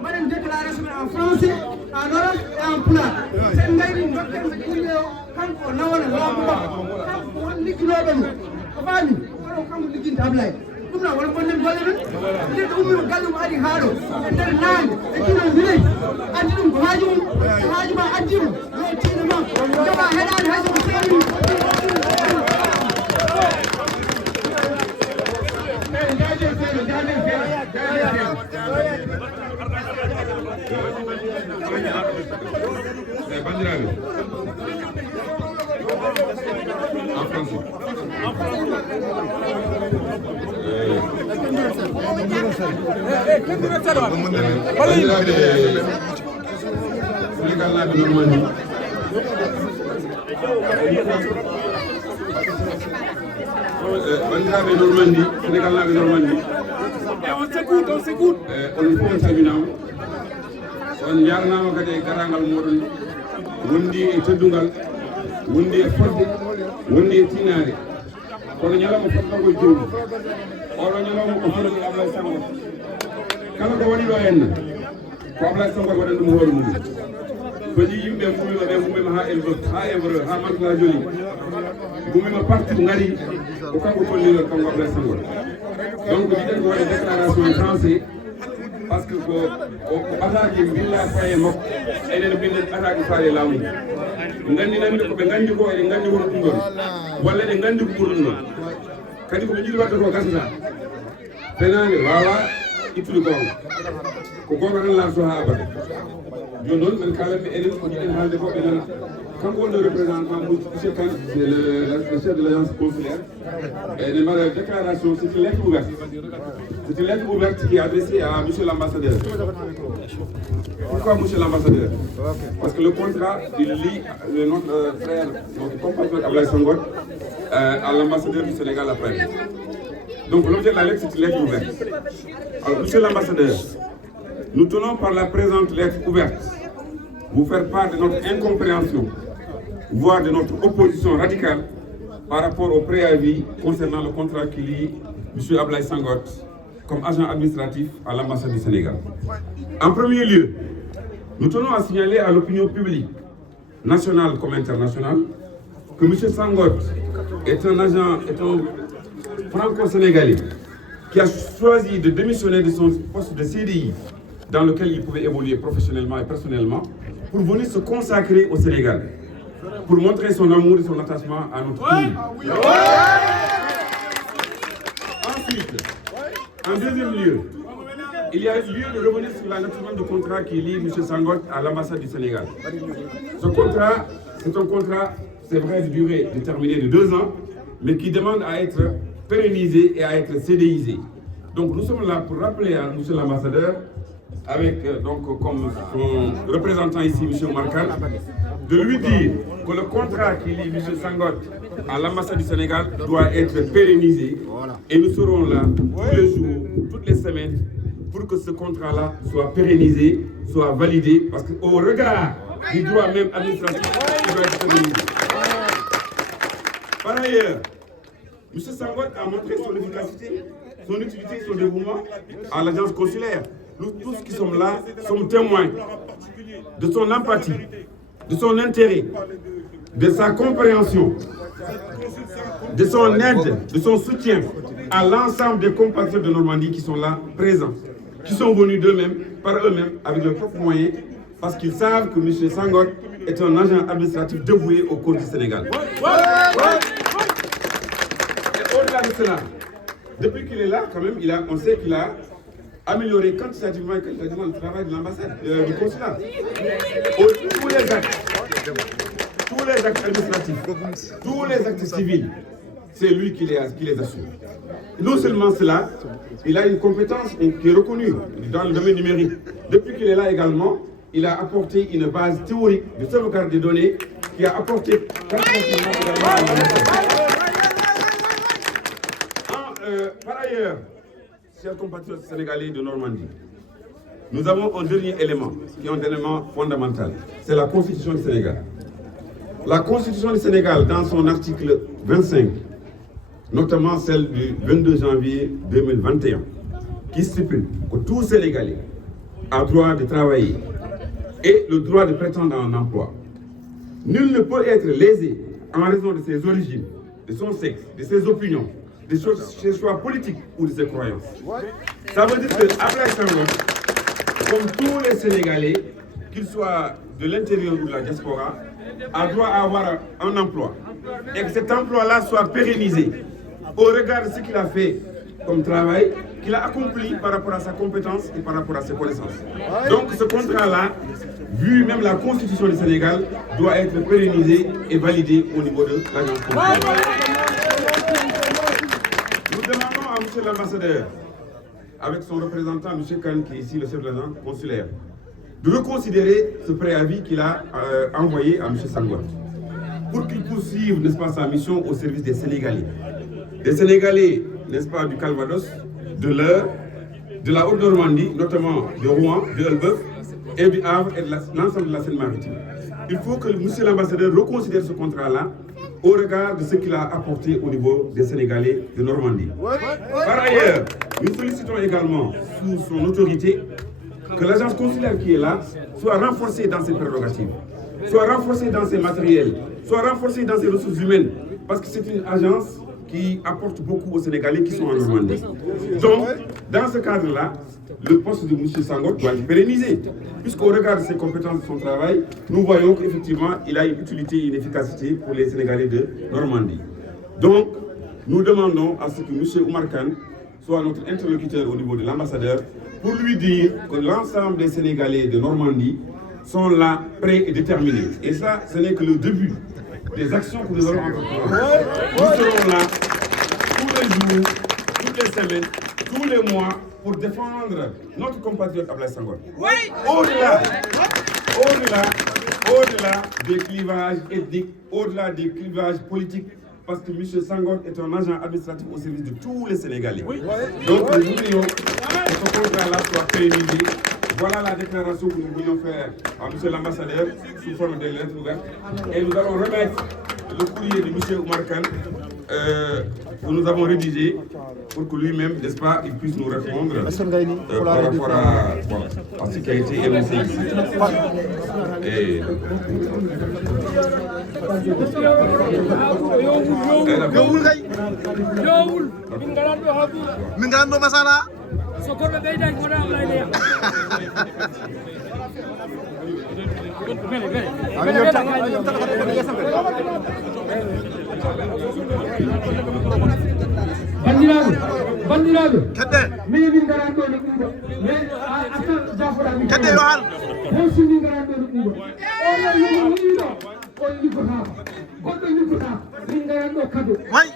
Madame déclaration en français, en arabe et en pulaar. C'est ngaïri docteur Koulio, quand on a un labo, quand on lit l'homme, Fami, quand on lit Tablay. Nous n'avons pas de valeur. Il est au milieu de Galou Ali Haro, et de Nang, et qui nous village. Adjum, Hajma, Adjum, le cinéma, Java, Heran, Hajm, Bandiraɓe en français bandiraɓe legal laaɓe normandi bandiraɓe normandi legal laaɓe normandi on fof calminama on jarnama kadi e garagal moɗon wondi e teddungal wondi e fodde wondi e tinare kono ñalawma fottango jowdi oɗo ñalawma ko fotani Ablaye Senghor kala ko waɗi ɗo henna ko Ablaye Senghor waɗani ɗum hoore mum faji yimɓe gummima ɓe gummima ha évreux ha mantula joli gummima partout ngari ko kanko kolliɗon kanko Ablaye Senghor donc jiɗen ko waɗe déclaration en français par ce que ko attaque billa faye makko enen binden attaque faale laamu gandinande ko ɓe gandi ko eɗen gandi wono ɗum ɗon walla eɗen gandi ko ɓurɗum ɗon kadi koɓe jiiɗi wadde ko gasata penade wawa ittude gonga ko gonga tan larto ha abada joni noon men kalanɓe enen ko jiɗen haalde ko ɓe nana kanko wonno représentant monsieur Kane c'est le chef de l'agence consulaire et de ma déclaration c'est une lettre ouverte. C'est une lettre ouverte qui est adressée à monsieur l'ambassadeur. Pourquoi monsieur l'ambassadeur? Parce que le contrat, il lie notre frère, notre compatriote Ablaye Senghor à l'ambassadeur du Sénégal à Paris. Donc l'objet de la lettre, c'est une lettre ouverte. Alors monsieur l'ambassadeur, nous tenons par la présente lettre ouverte vous faire part de notre incompréhension, voire de notre opposition radicale par rapport au préavis concernant le contrat qui lie M. Ablaye Senghor comme agent administratif à l'ambassade du Sénégal. En premier lieu, nous tenons à signaler à l'opinion publique, nationale comme internationale, que M. Senghor est un franco-sénégalais qui a choisi de démissionner de son poste de CDI dans lequel il pouvait évoluer professionnellement et personnellement pour venir se consacrer au Sénégal, pour montrer son amour et son attachement à notre pays. Ensuite, en deuxième lieu, il y a lieu de revenir sur la nature de contrat qui lie M. Senghor à l'ambassade du Sénégal. Ce contrat, c'est un contrat, c'est vrai, de durée déterminée de 2 ans, mais qui demande à être pérennisé et à être CDIsé. Donc nous sommes là pour rappeler à M. l'ambassadeur, avec donc comme son représentant ici, M. Marcal, de lui dire que le contrat qui lie M. Senghor à l'ambassade du Sénégal doit être pérennisé. Et nous serons là tous les jours, toutes les semaines, pour que ce contrat-là soit pérennisé, soit validé, parce qu'au regard du droit même administratif, il doit être pérennisé. Par ailleurs, M. Senghor a montré son efficacité, son utilité, son dévouement à l'agence consulaire. Nous tous qui sommes là sommes témoins de son empathie, de son intérêt, de sa compréhension, de son aide, de son soutien à l'ensemble des compatriotes de Normandie qui sont là présents, qui sont venus d'eux-mêmes, par eux-mêmes, avec leurs propres moyens, parce qu'ils savent que M. Senghor est un agent administratif dévoué aux causes du Sénégal. Et au-delà de cela, depuis qu'il est là, quand même, on sait qu'il a amélioré quantitativement et qualitativement le travail de l'ambassade, du consulat. Tous les actes administratifs, tous les actes civils, c'est lui qui les assure. Non seulement cela, il a une compétence qui est reconnue dans le domaine numérique. Depuis qu'il est là également, il a apporté une base théorique de sauvegarde des données qui a apporté par ailleurs, chers compatriotes sénégalais de Normandie, nous avons un dernier élément, qui est un élément fondamental. C'est la Constitution du Sénégal. La Constitution du Sénégal, dans son article 25, notamment celle du 22 janvier 2021, qui stipule que tout Sénégalais a droit de travailler et le droit de prétendre à un emploi. Nul ne peut être lésé en raison de ses origines, de son sexe, de ses opinions, de ses choix politiques ou de ses croyances. Ça veut dire que Abdoulaye Senghor, comme tous les Sénégalais, qu'ils soient de l'intérieur ou de la diaspora, a droit à avoir un emploi. Et que cet emploi-là soit pérennisé au regard de ce qu'il a fait comme travail, qu'il a accompli par rapport à sa compétence et par rapport à ses connaissances. Donc ce contrat-là, vu même la Constitution du Sénégal, doit être pérennisé et validé au niveau de l'agence consulaire. Nous demandons à M. l'ambassadeur, avec son représentant, M. Kane, qui est ici le chef de l'agence consulaire, de reconsidérer ce préavis qu'il a envoyé à M. Senghor, pour qu'il poursuive, n'est-ce pas, sa mission au service des Sénégalais. Des Sénégalais, n'est-ce pas, du Calvados, de l'Eure, de la Haute-Normandie, notamment de Rouen, de Elbeuf, et du Havre et de l'ensemble de la Seine-Maritime. Il faut que M. l'ambassadeur reconsidère ce contrat-là au regard de ce qu'il a apporté au niveau des Sénégalais de Normandie. Par ailleurs, nous sollicitons également, sous son autorité, que l'agence consulaire qui est là soit renforcée dans ses prérogatives, soit renforcée dans ses matériels, soit renforcée dans ses ressources humaines, parce que c'est une agence qui apporte beaucoup aux Sénégalais qui sont en Normandie. Donc, dans ce cadre-là, le poste de M. Senghor doit être pérennisé, puisqu'au regard de ses compétences et de son travail, nous voyons qu'effectivement, il a une utilité et une efficacité pour les Sénégalais de Normandie. Donc, nous demandons à ce que M. Oumar Kane soit notre interlocuteur au niveau de l'ambassadeur pour lui dire que l'ensemble des Sénégalais de Normandie sont là, prêts et déterminés. Et ça, ce n'est que le début des actions que nous allons entreprendre. Nous serons là tous les jours, toutes les semaines, tous les mois pour défendre notre compatriote Abdoulaye Senghor. Au-delà des clivages ethniques, au-delà des clivages politiques, parce que M. Senghor est un agent administratif au service de tous les Sénégalais. Donc nous voudrions que ce contrat-là soit pérennisé. Voilà la déclaration que nous voulions faire à M. l'ambassadeur sous forme de lettre ouverte. Et nous allons remettre le courrier de M. Oumar Kane que nous avons rédigé pour que lui-même, n'est-ce pas, il puisse nous répondre par rapport à ce qui a été énoncé ici. Et... bandiraɓe minen min garan ɗo no ɗumɗo mais ata jafoɗami kedde yo han holsi min garan ɗo no ɗumɗo oɗo yomo yiɗo on liggotama goɗɗo liggotama min garan ɗo kado hay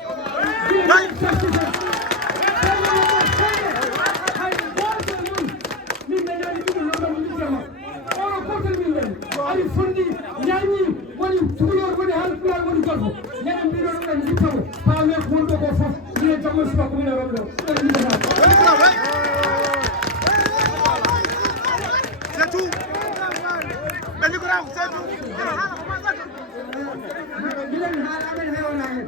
goto mon min dañani ɗuɗo noɗon liggama oɗo gotel min wen ari fondi ñañi woni tukulor woni haala pulaar woni golfo ñaɗen mbiɗo ɗuɗen littamo paame ko wonɗo ko fof minen jamma suba ko minen wonɗo ɗon liggotama c'est tout ɓe liggotama c'est tout minen haala amen hewna hen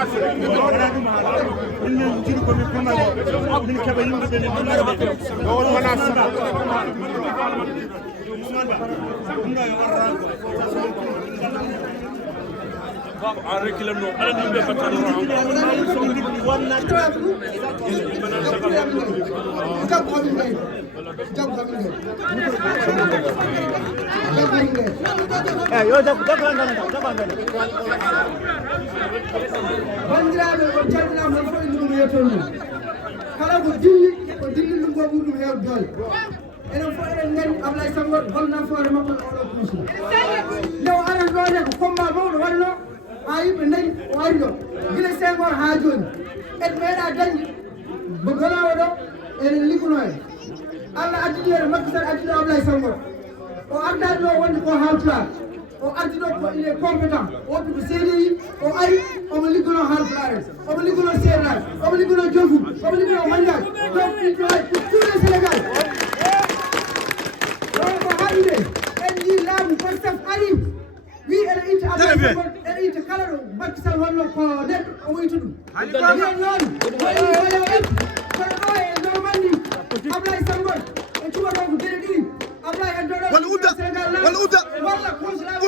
Gracias. bandiraɓe on calminama on fof ɗum yettoon kala ko dilli ɗum ko ɓuri ɗum hewde doole enen fof eɗen gandi Ablaye Sangoto hol nafoore makko e oɗo kuusno nde o arani ɗo ne ko combat mawɗo waɗano ha yimɓe dañi o ari ɗo guila Senghor ha joni en meeɗa dañde mo gonawo ɗo eɗen liggono en Allah addini en Macky Sall addino Ablaye Sangoto o ardani ɗo wonde ko Haalpulaar o ardi ɗo ko il est compétent o woppi ko CDI o ari omo liggono Haalpulaar en omo liggono Sérère omo liggono Jolfum omo liggono Mandiaye donc il travaille pour tout le Sénégal donc ko haalide en ji laamu Pastef ari wi ene itta Ablaye Sangoto ene itta kala ɗo Macky Sall wonno ko neɗɗo omo itta ɗum wiyen noon waɗi waɗo et kono ɗo e Normandie Ablaye Sangoto e cuɓato ko gueɗe ɗiɗi Ablaye en doɗo Sénégal walla consulat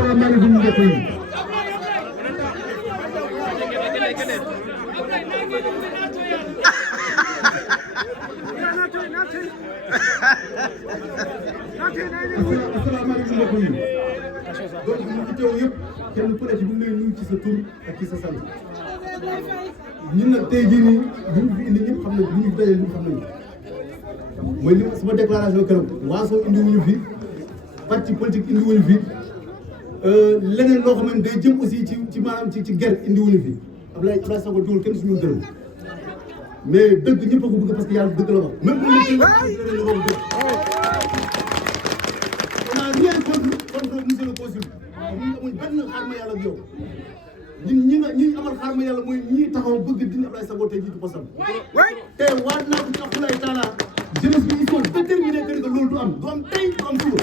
Assalamualaikum mbokk yi donc ñu teew yëpp kenn ku ne ci bu ñu lay nuyu ci sa tur ak ci sa sant ñun nag tey jii nii ñu fi indi ñëpp xam nañ ñu fi dajale ñëpp xam nañu mooy li sama déclaration keroog Waaso indi wuñu fi parti politique indi wuñu fi leneen loo xamante day jëm aussi ci maanaam ci guerre indi wuñu fi Ablaye Sangoto jógul kenn suñu dërëm mais dëgg ñëpp a ko bëgg parce que yàlla dëgg la wax même bu ñu la ko dëgg on a rien contre monsieur le consul ñun amuñ benn xaar ma yàlla ak yow ñi amal xaar ma yàlla mooy ñii taxaw bëgg dindi Ablaye Sangoto tey jiitu posam te waat naa ko ci Abdoulaye Talla jeunesse bi ils sont déterminés que loolu du am tey du am suba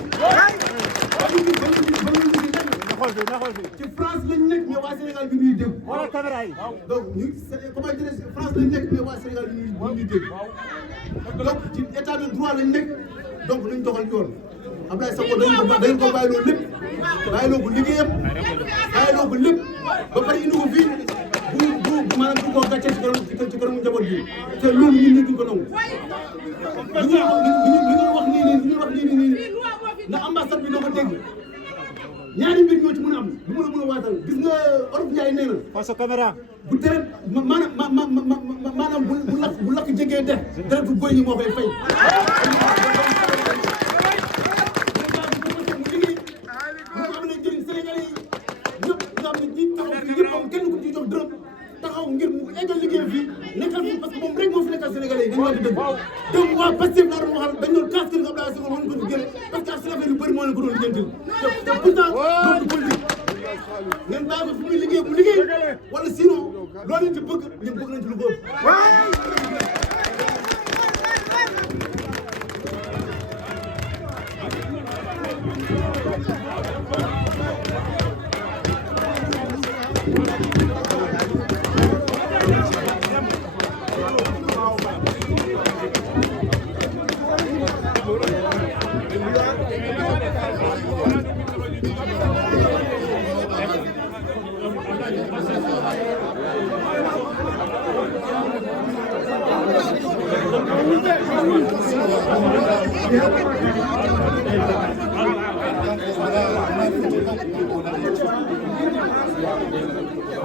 ci France lañ nekk mais waa Sénégal bi ñuy dégg donc ñu comment dire France lañ nekk mais waa Sénégal bi ñuy dégg donc ci état de droit lañ nekk donc nañ doxal yoon Ablaye Sangoto dañ ko bàyyiloo lépp bàyyiloo ko liggéeyam bàyyiloo ko lépp ba pare indi ko fii bu maanaam du ko gàccee ci kanamu njaboot bi te loolu ñun duñ ko nangu li ñu wax nii na ambassade bi na ko dégg ñaari mbir ñoo ci mën a am lu mën a waatal gis nga Olof Njaay nee na face caméra bu tere maanaam bu lakk jegee def dara du goy ñi moo koy fay taxaw ngir mu eggal liggéey fii nekkal fi parce que moom rek moo fi nekkal Sénégalais yi dañu war di dëgg donc waa Pastef laa doon waxal dañ doon kaas kër nga Abdoulaye Sangoto woon ko di gën parce que affaire yu bëri moo leen ko doon jëntil te pourtant loolu politique ngeen bàyyi ko fi muy liggéey mu liggéey wala sinon loolu lañ ci bëgg ñun bëgg nañ ci lu bëgg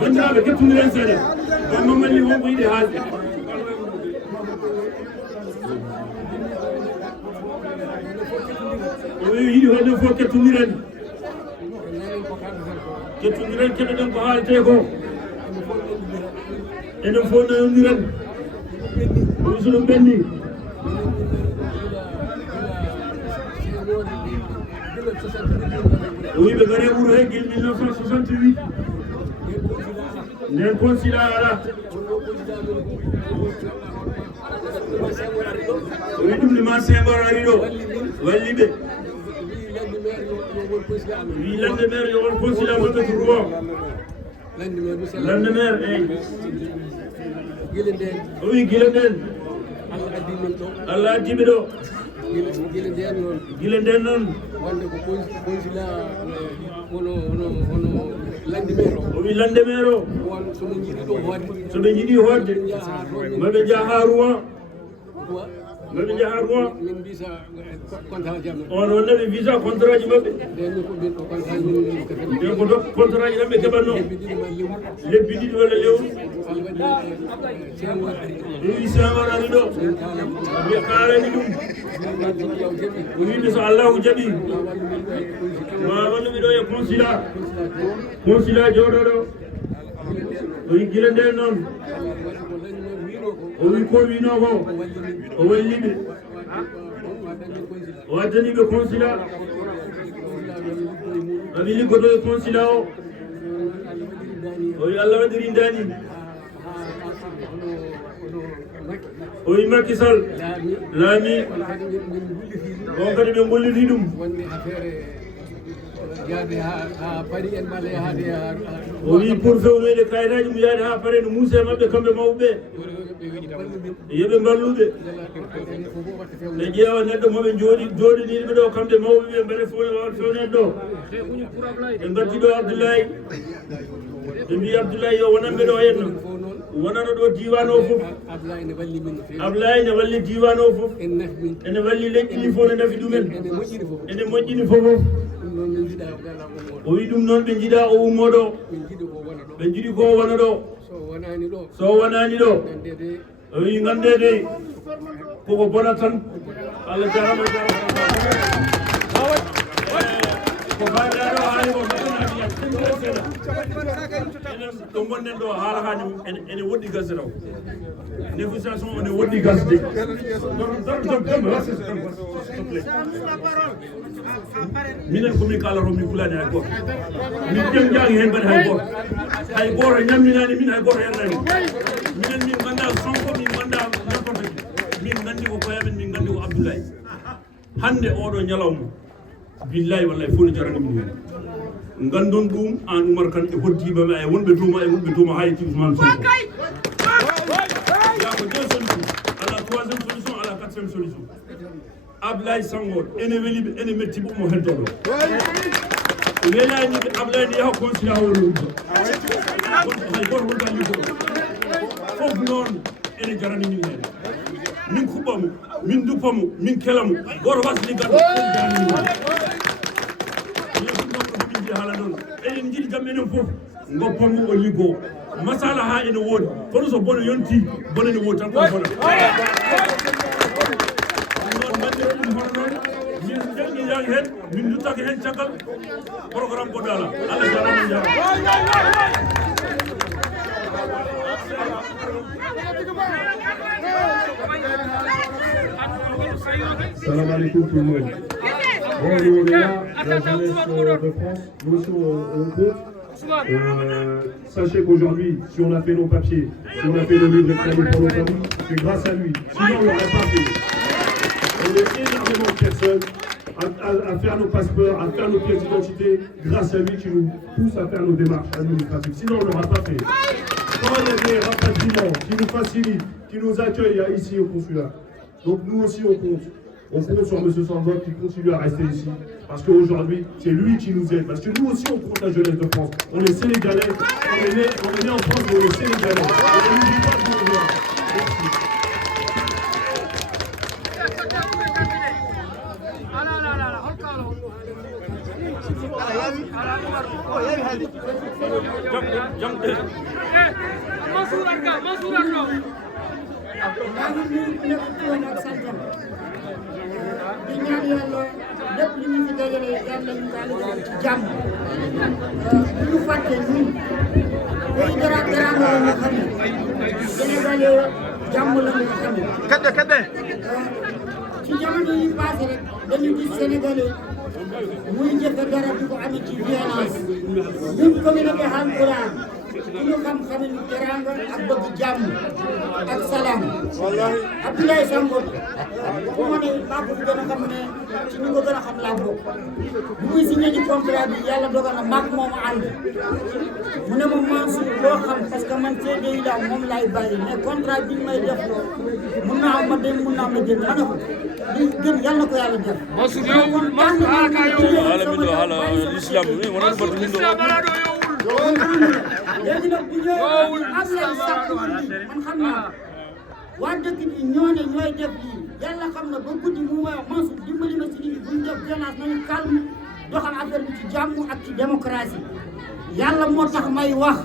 Bandiraɓe kettodiren seeɗa on mamalli wonko yiɗi haalde o yiɗi hoɗen fof kettodiren kettodiren keɗoɗen ko haalte ko enen fof no yondiren ɗum so ɗum ɓenni o wi ɓe gari ɓuuro he guil 1968 nden consulat ala o wi ɗum ne ma Senghor ari ɗo walli ɓe wi lande maire yo won consulat maɓɓe to Rouen lande maire eyi o wi guila nden Allah addiɓe ɗo guila nden noon wonde ko consulat hono lande maire o wi lande maire o won soɓe jiiɗi ɗo hoorde soɓe jiiɗi hoorde maɓe jaha Rouen maɓe jaha Rouen min visa contrat ji amen on wonnaɓe visa contrat ji maɓɓe nden ko ɓen ko contrat ji min nden ko contrat ji ɗamɓe keɓatno lebbi ɗiɗi walla lewru o wi Senghor ari ɗo ɓe kaalani ɗum o wiɓe so Allahu jaɓi ma walluɓe ɗo e consulat jooɗoɗo o wi guila nden noon o wi ko wino ko o walliɓe o addaniɓe consulat aɓe liggoto e consulat o wi Allah waɗiri dani o wi Macky Sall laami on kadi ɓe golliti ɗum wonde affaire yaade ha paari en mala yaade o wi pour fewnoyde kayitaji mum yaade ha paare no muuse maɓɓe kamɓe mawɓe yoɓe mballuɓe ɓe ƴeewa neɗɗo moɓe jooɗiniɓe ɗo kamɓe mawɓe ɓe mbaɗa fewnede ɗo ɓe mbatti ɗo Abdoulaye ɓe mbi Abdoulaye yo wonanɓe ɗo henno wonano ɗo diwan o fof Abdoulaye ne walli diwan o fof ene walli leƴƴi ɗi fof ne nafi ɗumen ene moƴƴini fofof o wi ɗum noon ɓe jiiɗa o ummoɗo ɓe jiiɗi ko wona ɗo so wonani ɗo o wi gandede koko bona tan Allah jarama ko faɗaɗo haali ko ɗo gonɗen ɗo haala hani ene woɗɗi gasde taw négociation ene woɗɗi gasde minen komin kalata min kulani hay goto min ƴem jaagi hen mbaɗi hay goto ñamminani min hay goto hernani minen min ganda Sonko min ganda n'importe qui min gandi ko koyamen min gandi ko Abdoulaye hande oɗo ñalawma billahi wallahi fof ne jarani min hen gandon ɗum an Oumar Kane e hoddimaɓe e wonɓe tuma ha yetti Ousmane Sonko ya ko deux solution ala troisiéme solution ala quatriéme solution Abdoulaye Senghor ene weliɓe ene mettiɓe omo heddoɗo welaniɓe Abdoulaye ne yaha consulat o ne udda hay goto wonta liggoɗo fof noon ene jarani min hen min kuɓɓamo min duppamo min kelamo goto wasa liggatɗo ene jarani min hen haala noon eɗen jiiɗi kam enen fof goppanmo o liggo masala ha ene woodi kono so bono yonti bonene woodi tan kon bona noon bandira ɗum hono noon min jalni yaagi hen min duttaki hen caggal programme goɗɗo ala Allah jarama jarama Salam alaikum tout le monde. Bon, nous on est là, la jeunesse de France, nous aussi on compte. Sachez qu'aujourd'hui, si on a fait nos papiers, si on a fait nos livres de crédit pour nos familles, c'est grâce à lui. Sinon, on l'aurait pas fait. On est énormément de personnes à faire nos passeports, à faire nos pièces d'identité, grâce à lui qui nous pousse à faire nos démarches administratives. Sinon, on ne l'aura pas fait. Quand il y a des rapatriements qui nous facilitent, qui nous accueillent ici au consulat. Donc nous aussi, on compte. On compte sur M. Senghor qui continue à rester ici. Parce qu'aujourd'hui, c'est lui qui nous aide. Parce que nous aussi, on compte la jeunesse de France. On est sénégalais. On est né en France, mais on est sénégalais. On n'oublie pas de nous voir. Merci. di ñaan yàlla lépp li ñu fi dajale yàlla ñu daal di ci jàmm bu ñu fàtte ñun day teraanga la nga xam ne Sénégalais jàmm la nga xam ne ci jamono yi passé rek dañu gis Sénégalais muy jëfe dara di ko amee ci violence ñun communauté Haalpulaar ku ñu xam-xam ni teraanga ak bëgg jàmm ak salaam Abdoulaye Sangoor bu ma ne maa ko fi gën a xam ne ci ñu ko gën a xam laa bokk bu muy signé ci contrat bi yàlla dogal na maag moom ànd mu ne ma Mansour loo xam parce que man CDI daaw moom laay bàyyi mais contrat bi may def loo mun naa am ma dem mun naa am ma jënd ma ne ko li gën yàlla na ko yàlla def kon tànn l'islam léegi nag bu ñëwee am lay sàkk man xam naa waa dëkk bi ñoo ne ñooy def lii yàlla xam na ba guddi mu may wax Mansour dimbali ma si nit ñi bu ñu def violence nañu calme doxal affaire bi ci jàmm ak ci démocratie yàlla moo tax may wax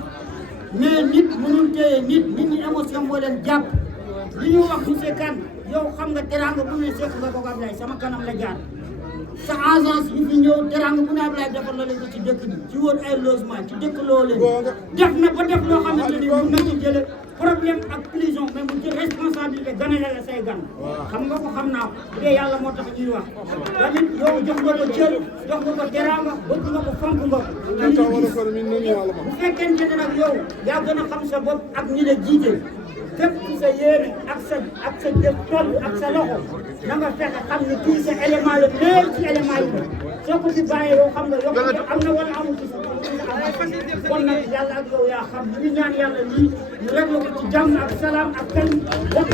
mais nit mënul téye nit ñi émotion moo leen jàpp li ñu wax monsieur Kane yow xam nga teraanga bu ne seq nga ko Ablaye sama kanam la jaar sa agence yi fi ñëw teraanga bu ne Ablaye defal la leen ko ci dëkk bi ci woon ay logement ci dëkk loo leen def na ba def loo xamante ni mun na ci jële problème ak prison mais mu jël responsabilité ganale la say gan xam nga ko xam naa ko bu dee yàlla moo tax ñuy wax tamit yow jox nga ko cër jox nga ko teraanga bëgg nga ko fonk nga ko bu fekkente ne nag yow yaa gën a xam sa bopp ak ñi la jiite fépp ci sa yéene ak sa jëf toll ak sa loxo na nga fexe xam ne kii sa élément la meilleur ci élément yi soo ko fi bàyyee yow xam nga yokkute am na wala amul ci sa kon nag yàlla ak yow yaa xam ñu ñaan yàlla lii ñu réglé ko ci jàmm ak salaam ak kan bokk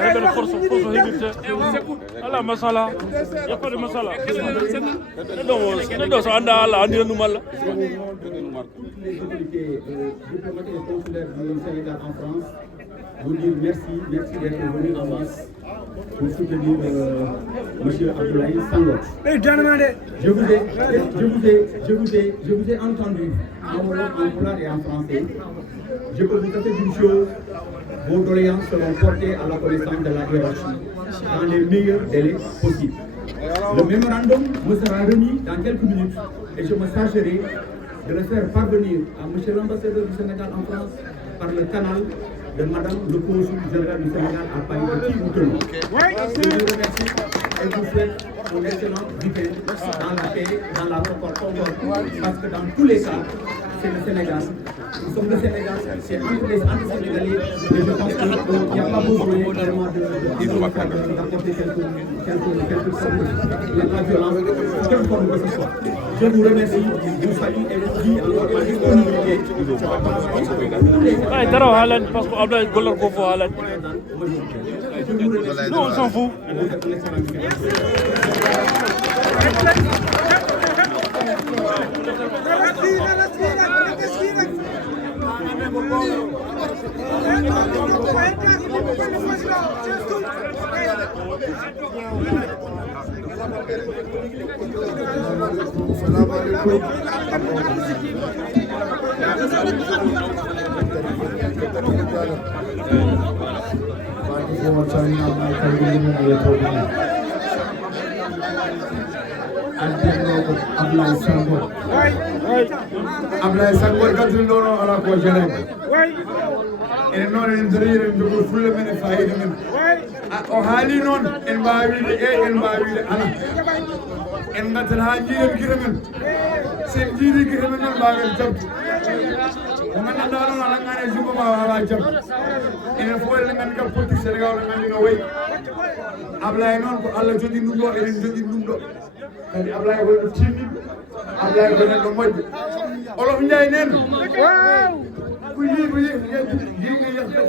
هذا فرصة هيبت الله مسألة يقول مسألة ندوس عند الله عندنا نملا les autorités diplomatiques et consulaires du Sénégal en France vous dire merci d'être venu en masse pour soutenir monsieur Abdoulaye Sangoor. Je vous ai entendu en wolof, en pulaar et en français. Je peux vous dire une chose, vos doléances seront portées à la connaissance de la hiérarchie dans les meilleurs délais possibles. Le mémorandum me sera remis dans quelques minutes et je me chargerai de le faire parvenir à monsieur l'ambassadeur du Sénégal en France par le canal de madame le consul général du Sénégal à Paris, de qui vous tenez. Je vous remercie et vous souhaite un excellent week-end dans la paix, dans la concorde, parce que dans tous les cas, c'est le Sénégal. Nous sommes le Sénégal, c'est entre les Sénégalais, et je pense qu'il n'y a pas besoin vraiment d'apporter quelque sorte de violence, quelle forme que ce soit. Je vous remercie, je vous salue et vous dis encore ma disponibilité. parce que Abdoulaye Golor ko fo halan. Non, on s'en fout. Abdoulaye Sangoor Abdoulaye Sangoor gaddunoɗo ala ko jarema enen noon en darire en jogol fulla men e fayida men o haali noon en mbawi wiide en mbawi wiide ala en gaddan ha jiiren guite men sen jiiri guite men noon mbawen jabde mo gandanɗa ɗon ala ngane jungo ma wawa jabde enen fof eɗen gandi kam politique Sénégal ne gandi no wayi Abdoulaye noon ko Allah jogui ɗum ɗo eɗen jogui ɗum ɗo kadi Abdoulaye koyɗo tinniɗo Abdoulaye ko neɗɗo moƴƴo Olof Ndiaye nen ko yiigo yiigo yahdati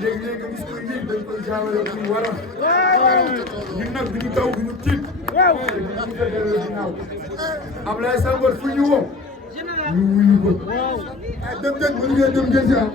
léegi gis koy yiig dañ koy jaawale ɗum wara ñun nag duñu daw duñu tiit duñu fedelo ginnaaw Abdoulaye Sangoor fu ñu woo ñu wuyu ko dem den mën ngeen dem ngeen si am